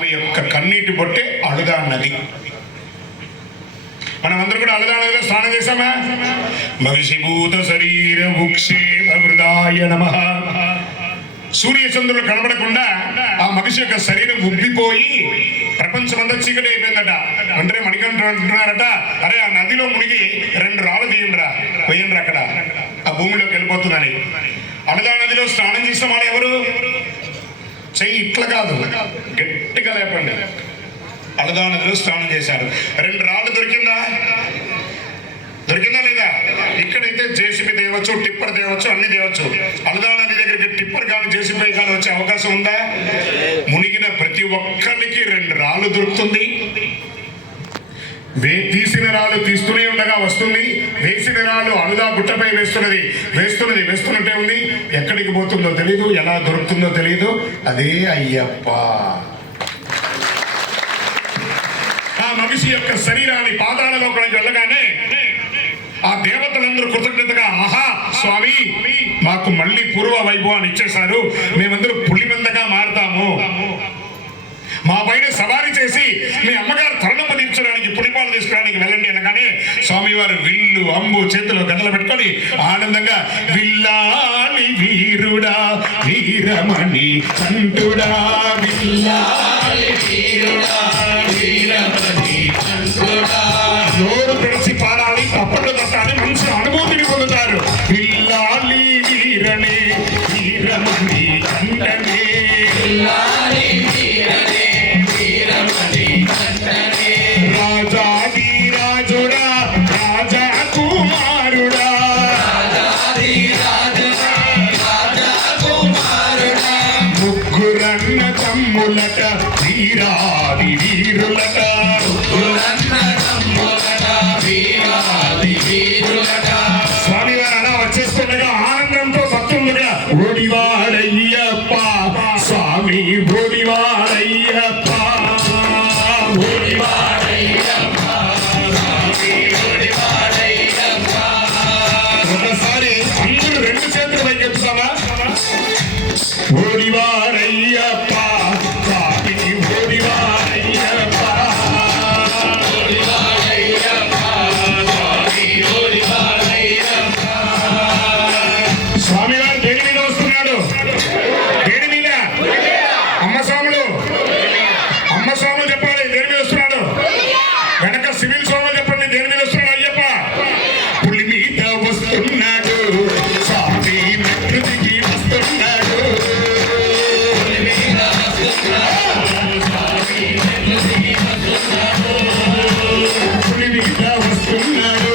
ఆమె యొక్క కన్నీటి బొట్టే అళుదా నది. మనమందరూ కూడా అళుదా నదిలో స్నానం చేశామా? మహిషిభూత శరీర భుక్షేమ హృదాయ నమః. సూర్యచంద్రులు కనబడకుండా ఆ మనిషి యొక్క శరీరం ఉబ్బిపోయి ప్రపంచమంతా చీకటి అయిపోయిందట. అంటే మణికంఠ అంటున్నారట, అరే ఆ నదిలో మునిగి 2 రాళ్ళు తీయండిరా, పోయండి అక్కడ ఆ భూమిలోకి వెళ్ళిపోతుందని. అళుదా నదిలో స్నానం చేసిన వాళ్ళు ఎవరు? చెయ్యి ఇట్లా కాదు, గట్టిగా లేపండి. అళుదా నదిలో స్నానం చేశారు. 2 రాళ్ళు దొరికిందా లేదా? ఇక్కడైతే జేసీబీ తేవచ్చు, టిప్పర్ తేవచ్చు, అన్ని తేవచ్చు. అళుదా నది దగ్గరికి టిప్పర్ కానీ జేసీబీ కానీ వచ్చే అవకాశం ఉందా? మునిగిన ప్రతి ఒక్కరికి 2 రాళ్ళు దొరుకుతుంది. తీసిన రాళ్ళు తీస్తూనే ఉండగా వస్తుంది, వేసిన రాళ్ళు అళుదా గుట్టపై వేస్తున్నట్టే ఉంది. ఎక్కడికి పోతుందో తెలియదు, ఎలా దొరుకుతుందో తెలియదు. అదే అయ్యప్ప. ఆ మనిషి యొక్క శరీరాన్ని పాతాళలోకి వెళ్ళగానే ఆ దేవతలందరూ కృతజ్ఞతగా, ఆహా స్వామి మాకు మళ్ళీ పూర్వ వైభవాన్ని ఇచ్చేశారు, మేమందరూ పులిమందగా మారుతాము, మా పైన సవారీ చేసి మీ అమ్మగారు తరుణము తీర్చడానికి పులిపాలు తీసుకోవడానికి వెళ్ళండి అనగానే స్వామివారు విల్లు అంబు చేతిలో గదలు పెట్టుకొని ఆనందంగా, విల్లాలి వీరుడా వీరమణి కంఠుడా, విల్లాలి వీరుడా వీరమణి కంఠుడా, నోరు తెరిచి పాడాలి, తప్పట్లు తట్టాలి, మంచి అనుభూతిని పొందుతారు. విల్లాలి వీరనే వీరమణి కంఠనే, విల్లాలి వీరనే వీరమణి కంఠనే, రాజాది రాజుడా రాజా కుమారుడా, రాజాది రాజుడా రాజా కుమారుడా, ముగ్గురన్న తమ్ములట వీరాది వీరులట, ముగ్గురన్న తమ్ములట వీరాది వీరులట. స్వామివారు అలా వచ్చేస్తుండగా ఆనందంతో భక్తులుగా, ఓడివాడయ్యప్ప స్వామి ఓడివాడయ్యప్ప, ఓడివాడయ్యప్ప స్వామి ఓడివాడయ్యప్ప. ఒకసారి అందరూ 2 చేతులు పైకెత్తుతామా? ఓడివాడయ్యప్ప స్వామి ఓడివాడయ్యప్ప, ఓడివాడయ్యప్ప స్వామి ఓడివాడయ్యప్ప. స్వామివారు దేని మీద వస్తున్నాడు? దేని మీద? అమ్మ స్వాములు చెప్పాలి, దేని మీద వస్తున్నాడు? వెనక సివిల్ స్వాములు చెప్పండి, దేని మీద వస్తున్నాడు? అయ్యప్ప పులి మీద వస్తున్నాడు, స్వామి ప్రకృతికి వస్తున్నాడు, పులి మీద వస్తున్నాడు, స్వామి ప్రకృతికి వస్తున్నాడు, పులి మీద వస్తున్నాడు,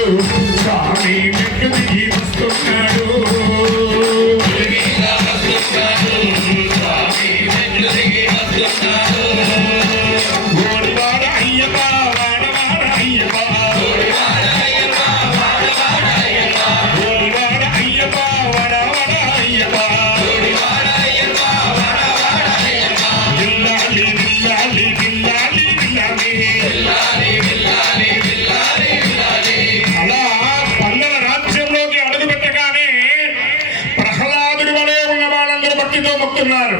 స్వామి ప్రకృతికి వస్తున్నాడు, పులి మీద వస్తున్నాడు, స్వామి ప్రకృతికి వస్తున్నాడు. ఓడివాడ అయ్యప్ప వాడవాడ అయ్యప్ప, ఓడివాడ అయ్యప్ప వాడవాడ అయ్యప్ప, ఓడివాడ అయ్యప్ప వాడవాడ అయ్యప్ప, ఓడివాడ అయ్యప్ప వాడవాడ అయ్యప్ప. బిల్లాలి బిల్లాలి బిల్లాలి బిల్లాలి బిల్లాలి బిల్లాలి బిల్లాలి బిల్లాలి. అలా పల్లవ రాజ్యంలోకి అడుగు పెట్టగానే ప్రహ్లాదుడి వలె ఉన్న వాళ్ళందరూ భక్తితో మొక్కుతున్నారు.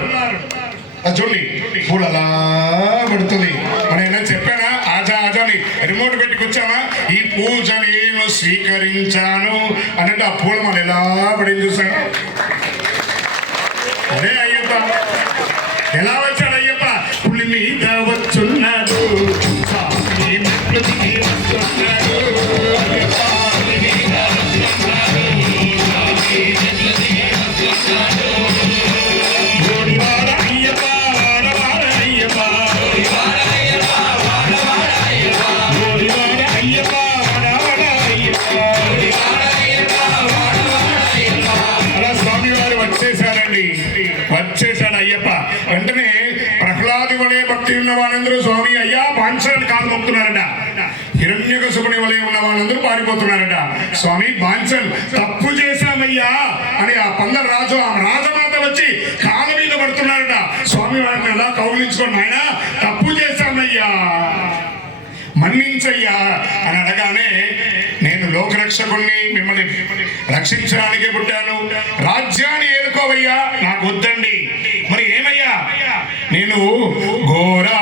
చూడండి పూలు అలా పడుతుంది. మనం ఏమైనా చెప్పానా? ఆజా ఆజాని రిమోట్ పెట్టి కూర్చామా? ఈ పూజ నేను స్వీకరించాను అన్నట్టు ఆ పూల మనం ఎలా పడింది చూసాను. అదే అయ్యప్ప. ఎలా వచ్చాడు అయ్యప్ప? పులి మీద వచ్చున్నాడు, స్వామి ప్రకృతికి వస్తున్నాడు, అయ్యప్ప పులి మీద వస్తున్నాడు, స్వామి ప్రకృతికి వస్తున్నాడు. ఓడివాడ అయ్యప్ప వాడవాడ అయ్యప్ప, ఓడివాడ అయ్యప్ప వాడవాడ అయ్యప్ప, ఓడివాడ అయ్యప్ప వాడవాడ అయ్యప్ప, ఓడివాడ అయ్యప్ప వాడవాడ అయ్యప్ప. అలా స్వామివారు వచ్చేసారండి, వచ్చేసాడు అయ్యప్ప. వెంటనే ప్రహ్లాదు వలె భక్తి ఉన్న వాళ్ళందరూ స్వామి అయ్యా బాంఛనని కాలు మొక్కుతున్నారట. హిరణ్యకశిపుని వలె ఉన్న వాళ్ళందరూ పారిపోతున్నారట. స్వామి బాంఛన్ తప్పు చేశామయ్యా అని ఆ పందర రాజు ఆ రాజమాత వచ్చి కాళ్ళ మీద పడుతున్నారట. స్వామి వారిని ఎలా కౌగిలించుకోండి, ఆయన తప్పు చేశామయ్యా మన్నించయ్యా అని అనగానే, నేను లోకరక్షకుణ్ణి, మిమ్మల్ని రక్షించడానికే పుట్టాను, రాజ్యాన్ని ఏలుకోవయ్యా, నాకు వద్దండి. మరి ఏమయ్యా? నేను ఘోరా